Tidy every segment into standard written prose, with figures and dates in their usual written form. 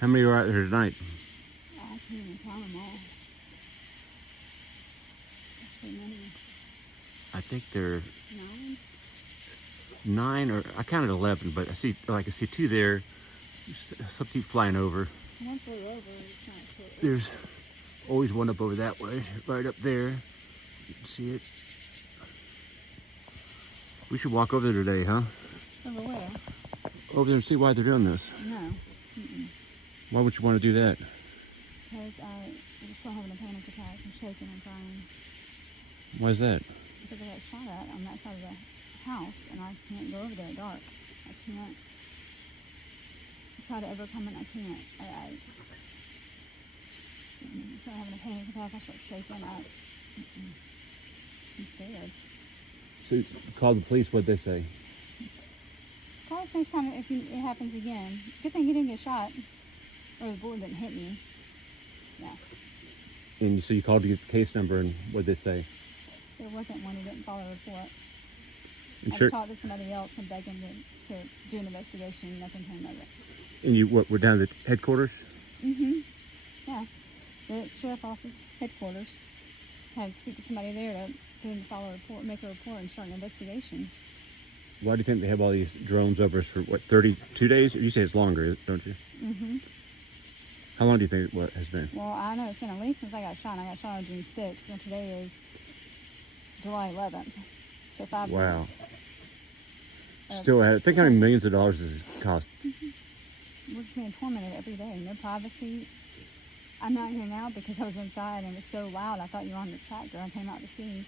How many are out there tonight? I can't even count them all. So many. I think there 9? 9, or I counted 11, but I see 2 there. Some keep flying over. One flew over. It's not clear. There's always one up over that way, right up there. You can see it. We should walk over there today, huh? Over where? Over there and see why they're doing this. No. Mm-mm. Why would you want to do that? Because I was still having a panic attack and shaking and crying. Why is that? Because I got shot at on that side of the house, and I can't go over there at dark. I can't. I try to overcome it, and I can't. I start having a panic attack. I start shaking. I'm scared. So you called the police. What'd they say? Call us next time if it happens again. Good thing you didn't get shot, or the bullet didn't hit me. Yeah. And so you called to get the case number, and what'd they say? There wasn't one who didn't follow the report. And I sure. talked to somebody else and begged them to do an investigation. Nothing came of it. And you were down at the headquarters? Mm-hmm. Yeah. The sheriff office headquarters. Had to speak to somebody there to get them to follow a report, make a report, and start an investigation. Why do you think they have all these drones over us for, 32 days? You say it's longer, don't you? Mm-hmm. How long do you think it has been? Well, I know it's been at least since I got shot. I got shot on June 6th, and today is July 11th. So 5 Wow. years. Still, I think how many millions of dollars does it cost? We're just being tormented every day. No privacy. I'm not here now because I was inside and it was so loud. I thought you were on your tractor. I came out to see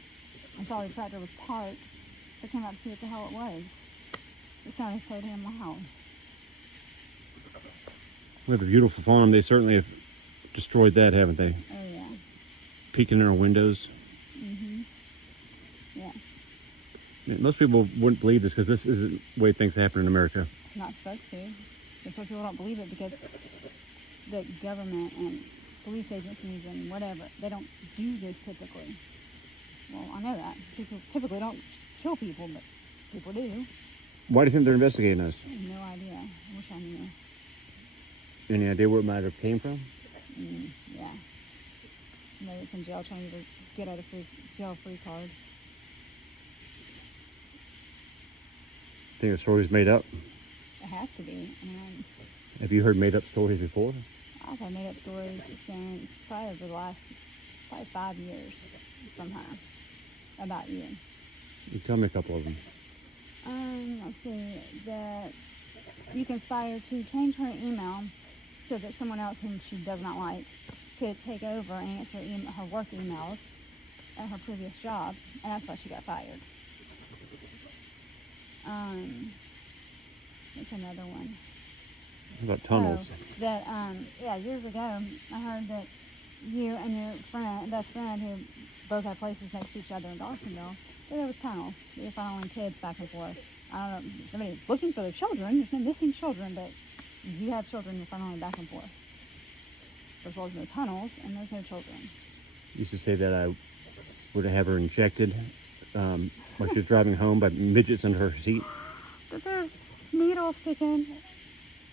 and saw the tractor was parked. I came out to see what the hell it was. It sounded so damn loud. We have a beautiful farm. They certainly have destroyed that, haven't they? Oh, yeah. Peeking in our windows. Mm-hmm. Yeah. Most people wouldn't believe this because this isn't the way things happen in America. It's not supposed to. That's why people don't believe it, because the government and police agencies and whatever, they don't do this typically. Well, I know that. People typically don't kill people, but people do. Why do you think they're investigating us? I have no idea. I wish I knew. Any idea where it might have came from? Yeah. Somebody that's in jail trying to get out a jail-free card. Think the story's made up? It has to be. I mean, Have you heard made-up stories before? I've had made up stories since probably over the last 5 years from her about you. You tell me a couple of them. Let's see. That you conspire to change her email so that someone else whom she does not like could take over and answer her work emails at her previous job, and that's why she got fired. What's another one? About tunnels. Years ago, I heard that you and your best friend, who both have places next to each other in Dawsonville, that there was tunnels. You were funneling kids back and forth. I don't know, somebody looking for their children. There's no missing children, but you have children, you're funneling back and forth. There's no tunnels, and there's no children. You used to say that I would have her injected while she was driving home by midgets under her seat. But there's needles sticking.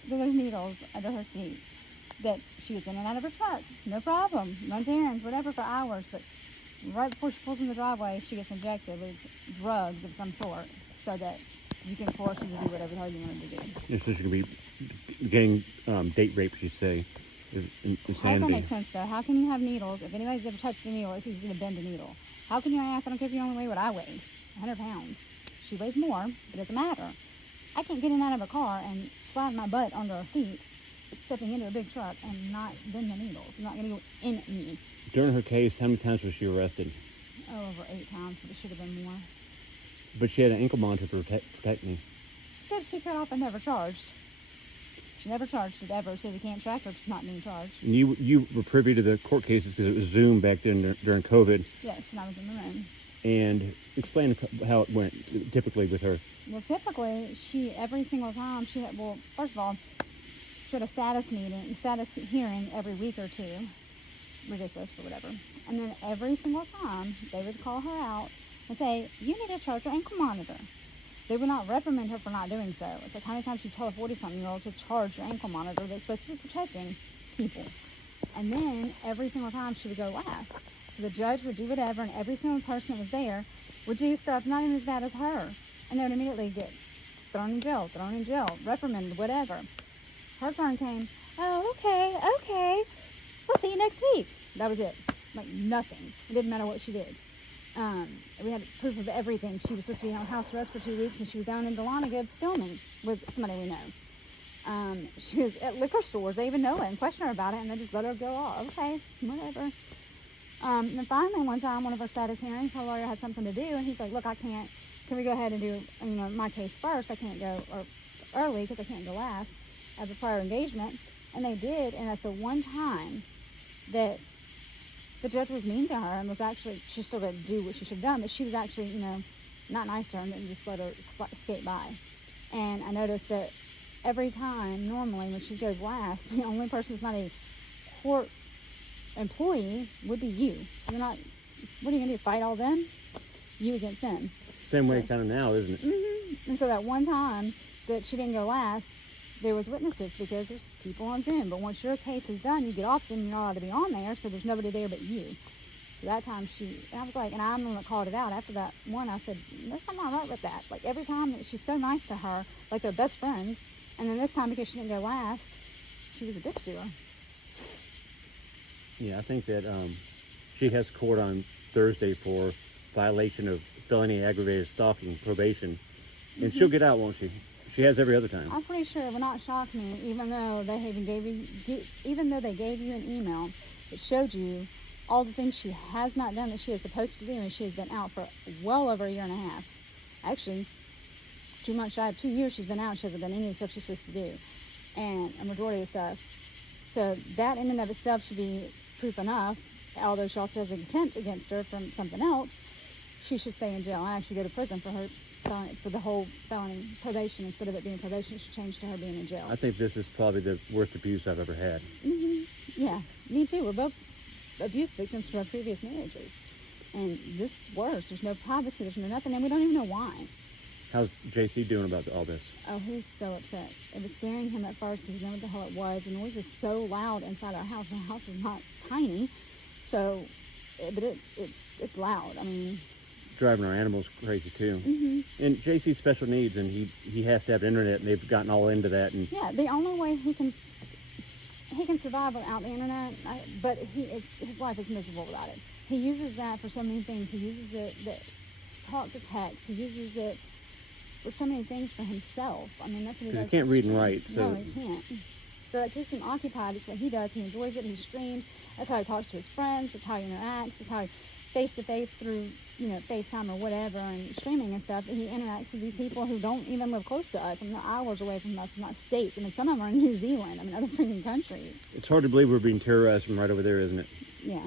There's needles under her seat that she gets in and out of her truck. No problem. Runs errands, whatever, for hours. But right before she pulls in the driveway, she gets injected with drugs of some sort so that you can force her to do whatever the hell you want her to do. Your sister could be getting date rape, she'd say. Insanity. How does that make sense, though? How can you have needles? If anybody's ever touched a needle, it's easy to bend a needle. How can you ask? I don't care if you only weigh what I weigh, 100 pounds. She weighs more. It doesn't matter. I can't get in and out of a car and slide my butt under a seat, stepping into a big truck, and not bend the needles. It's not going to go in me. During her case, how many times was she arrested? Oh, over 8 times, but it should have been more. But she had an ankle monitor to protect me. But she cut off and never charged. She never charged it ever, so we can't track her. She's not being charged. And you were privy to the court cases because it was Zoom back then during COVID. Yes, and I was in the room. And explain how it went typically with her. Well, typically, every single time first of all, she had a status hearing every week or two. Ridiculous, but whatever. And then every single time, they would call her out and say, you need to charge your ankle monitor. they would not reprimand her for not doing so. It's like, how many times you tell a 40-something-year-old to charge your ankle monitor that's supposed to be protecting people? And then every single time she would go last. So the judge would do whatever, and every single person that was there would do stuff not even as bad as her. And they would immediately get thrown in jail, reprimanded, whatever. Her turn came, oh, okay, we'll see you next week. That was it. Like, nothing. It didn't matter what she did. We had proof of everything. She was supposed to be on house arrest for 2 weeks, and she was down in Dahlonega filming with somebody we know. She was at liquor stores. They even know it and question her about it, and they just let her go off. Okay, whatever. And finally, one time, one of our status hearings, her lawyer had something to do, and he's like, look, I can't. Can we go ahead and do, my case first? I can't go early because I can't go last. I have a prior engagement. And they did, and that's the one time that the judge was mean to her and was actually, she still didn't do what she should have done, but she was actually, not nice to her and didn't just let her skate by. And I noticed that every time, normally, when she goes last, the only person that's not a court employee would be you. So you're not, what are you going to do, fight all them? You against them. Same way kind of now, isn't it? Mm-hmm. And so that one time that she didn't go last, there was witnesses because there's people on Zoom. But once your case is done, you get off Zoom, you're not allowed to be on there, so there's nobody there but you. So that time I was like, and I'm the one that called it out. After that one, I said, there's something not right with that. Like, every time she's so nice to her, like they're best friends. And then this time, because she didn't go last, she was a bitch to her. Yeah, I think that she has court on Thursday for violation of felony aggravated stalking probation. And she'll get out, won't she? She has every other time. I'm pretty sure it would not shock me, even though they gave you an email that showed you all the things she has not done that she is supposed to do, and she has been out for well over a year and a half. Actually, 2 months shy of 2 years she's been out. She hasn't done any of the stuff she's supposed to do, and a majority of the stuff. So that in and of itself should be proof enough. Although she also has a contempt against her from something else, she should stay in jail and actually go to prison for her. For the whole felony probation. Instead of it being probation, it should change to her being in jail. I think this is probably the worst abuse I've ever had. Mm-hmm. Yeah, me too. We're both abuse victims to our previous marriages. And this is worse. There's no privacy, there's no nothing, and we don't even know why. How's JC doing about all this? Oh, he's so upset. It was scaring him at first because he didn't know what the hell it was. The noise is so loud inside our house. Our house is not tiny, so, but it's loud. I mean, driving our animals crazy too. Mm-hmm. And JC's special needs, and he has to have internet, and they've gotten all into that. And yeah, the only way he can survive without the internet, but his life is miserable without it. He uses that for so many things. He uses it to talk to text. He uses it for so many things for himself. I mean, that's what he does. Because he can't read and write. So. No, he can't. So that keeps him occupied. It's what he does. He enjoys it. He streams. That's how he talks to his friends. That's how he interacts. That's how he face-to-face through, FaceTime or whatever and streaming and stuff. He interacts with these people who don't even live close to us. I mean, they're hours away from us, not states. I mean, some of them are in New Zealand. I mean, other freaking countries. It's hard to believe we're being terrorized from right over there, isn't it? Yeah.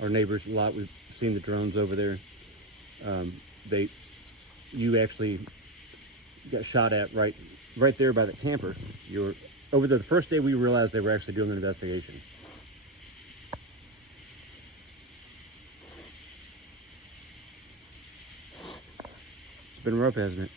Our neighbors, a lot, we've seen the drones over there. You actually got shot at right there by the camper. You were over there the first day we realized they were actually doing an investigation. It's been rough, hasn't it?